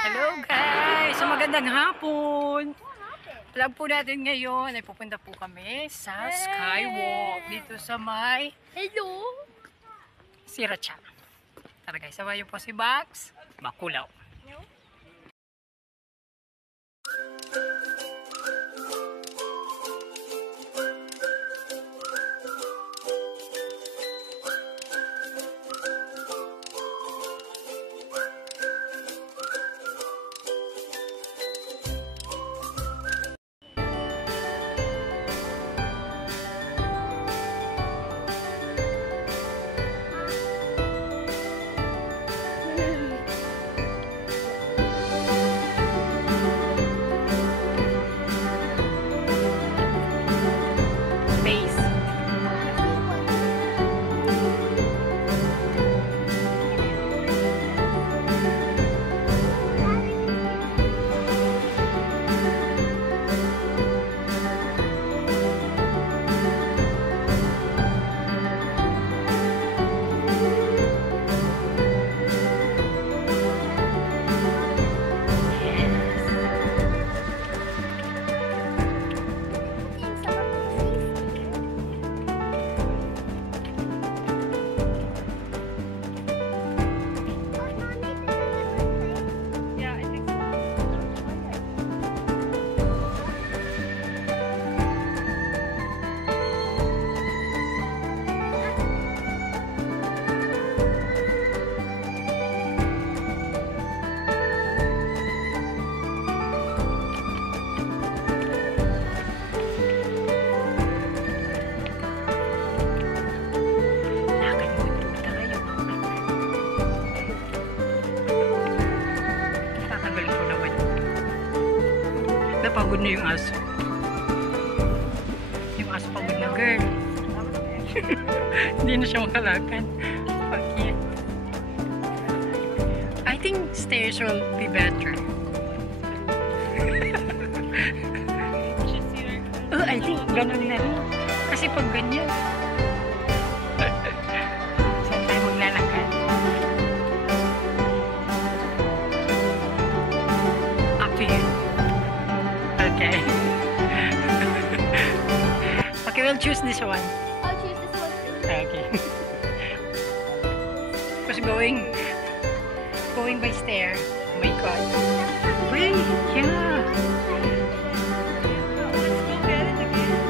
Hello guys! So magandang hapon! Vlog po natin ngayon ay pupunta po kami sa Skywalk dito sa may Siracha. Tara guys, sabayan po si Bax Bakulaw. Napagod na yung aso. Yung aso pagod na, girl. Hindi na siya makalakad. Okay. I think stairs will be better. Oh, I think ganun na rin. Kasi pag ganyan, saan tayo maglalakad? Up to you. Okay. Okay, we'll choose this one. I'll choose this one too. Okay. Because going by stair. Oh my god. Wait, yeah. Let's go get it again.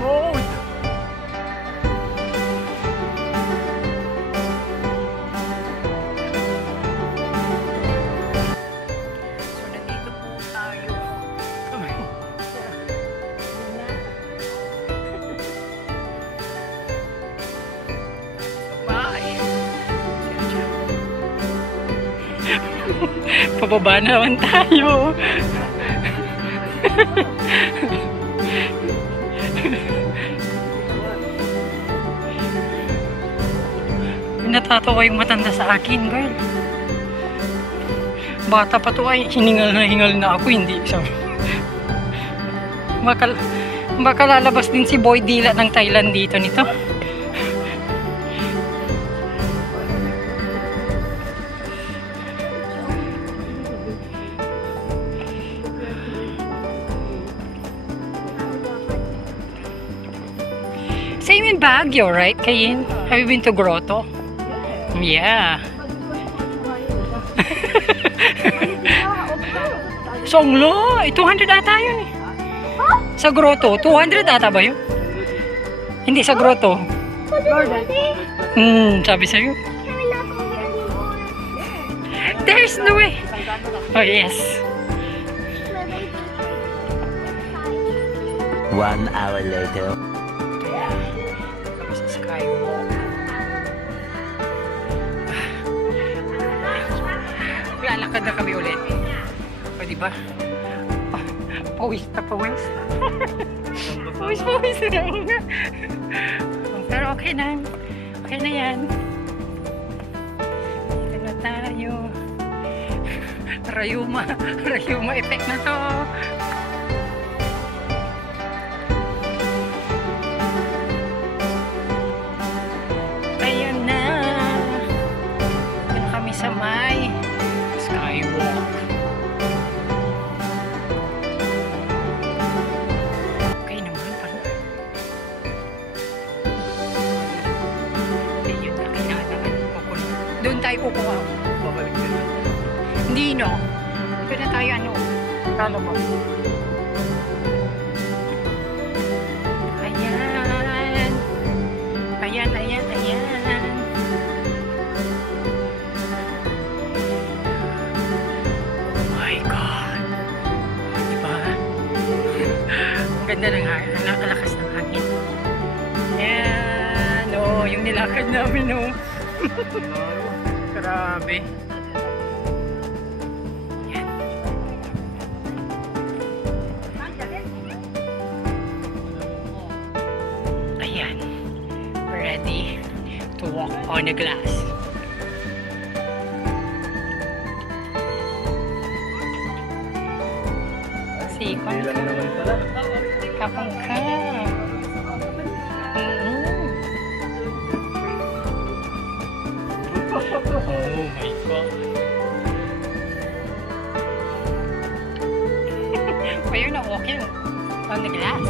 Mode. So nandito po tayo. Bye. Pababa naman tayo. Natatawa yung matanda sa akin, girl. Bata pa to ay hingal na ako, hindi. Sabi. Baka lalabas din si Boy Dila ng Thailand dito nito. Same in Baguio, right, Kayin? Have you been to Grotto? Yeah. Songlo, 200 ata yun eh. Sa Grotto, 200 ata ba yun? Hindi, sa Grotto. Sabi sa'yo. There's no way. Oh, yes. 1 hour later. Skywalk. Lalakad na kami ulit. O, diba? Oh, pawis na pawis. Pawis na nga. Pero okay na. Okay na yan. Dito na tayo. Rayuma effect na to. Sa may skywalk. Okay naman pala. Ayun na kailangan kukuha. Doon tayo kukuha. Babalik din. Hindi no. Pwede tayo ano. Kala mo. Ayan. Ayan. Ganda ng lakas ng hangin. Ayan, oh, yung nilakad namin, oh. Grabe. Ayan. We're ready to walk on the glass. Sikon ka. Kapang ka. Oh my God. But you're not walking on the glass.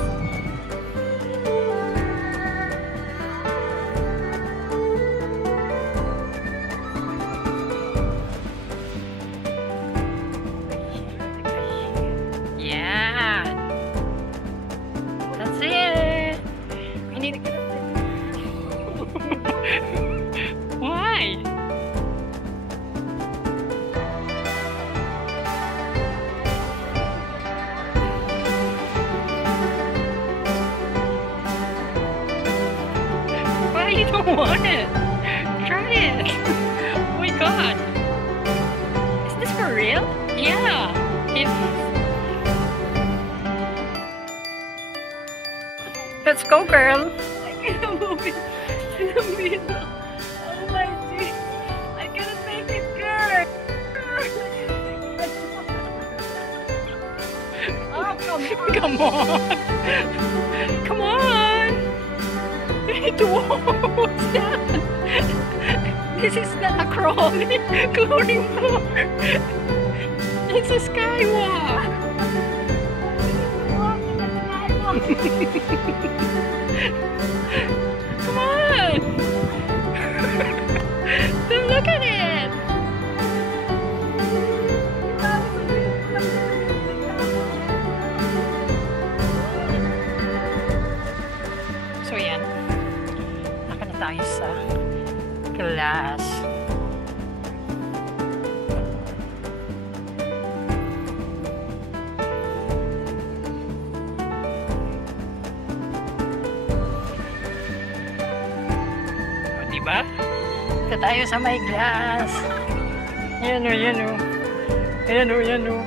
Why? Why you don't want it? Try it. Oh my God. Is this for real? Yeah. Let's go, girl. I can't move it in the middle. Oh my God. I cannot make it, girl. Oh, come on. Come on. You need to walk. What's that? This is not a crawling floor. It's a skywalk. Come on! Don't look at it! So yan, naka na tayo sa glass. Diba? Ito tayo sa may glass. Yan o, yan o. Ayan o, yan o.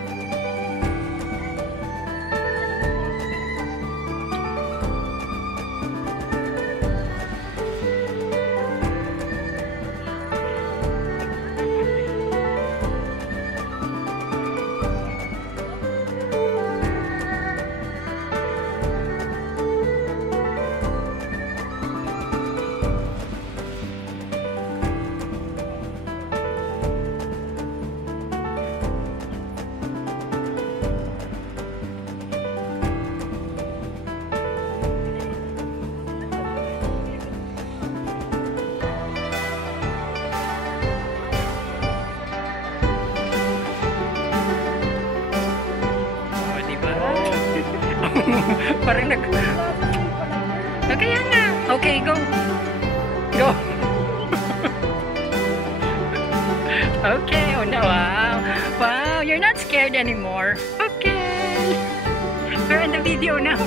Parang kaya nga. Okay, go. Go. Okay, oh no, wow. Wow, you're not scared anymore. Okay. We're in the video now.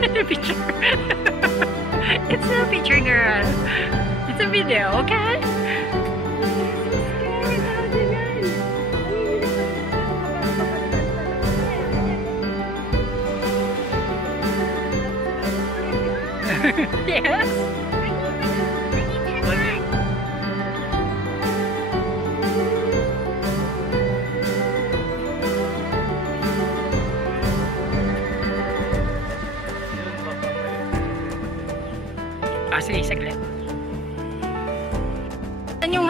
The picture. It's not a picture, girl. It's a video, okay? Yes. Sige, saglit. Saan yung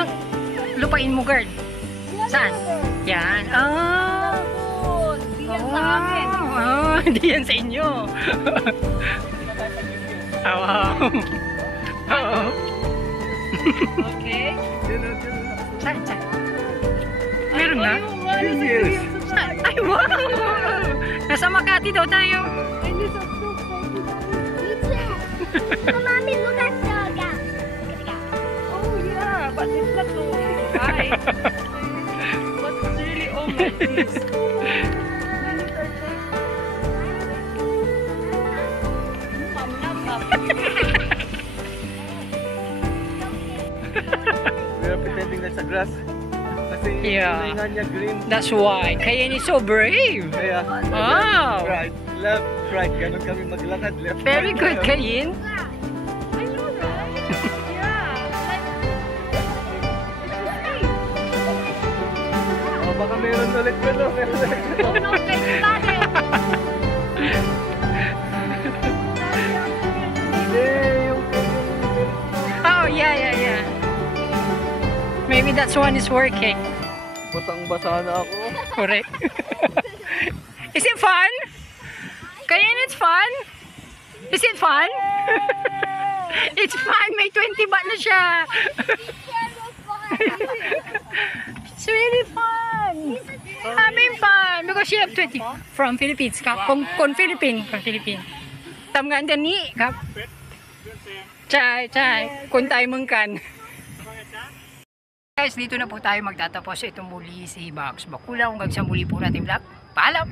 lupain mo, girl? Saan? Yan. Ah! Di yan sa akin. Di yan sa inyo. Wow. Oo. Okay. Saan? Meron na? Yes. Ay, wow! Nasa Makati daw tayo. Mommy, look at Saga. Oh yeah, but it's not so high. But it's really, oh my goodness. We are pretending that's a grass. Kasi Yeah. yung niya green. That's why. Kaya ni so brave. Kaya, Wow. right, left, right. Ganun kami maglakad. Left, Very right, good, tayo. Kayin. I know, right? Yeah. Oh, baka meron ulit ko, no? Meron ulit. Oh no, guys, you got it. Hey, yung Oh, yeah. Maybe that's one is working. basang-basa na ako. Correct. Is it fun? Kayin, it's fun? Is it fun? It's fun. May 20 baht na siya. It's really fun. Having fun because she have 20 from Philippines. Kon Philippine. Tama nga ni kap. Chai. Kun tayo mengkan. Guys, dito na po tayo magtatapos. Ito muli si Box Bakula. Hanggang sa muli po natin vlog. Paalam!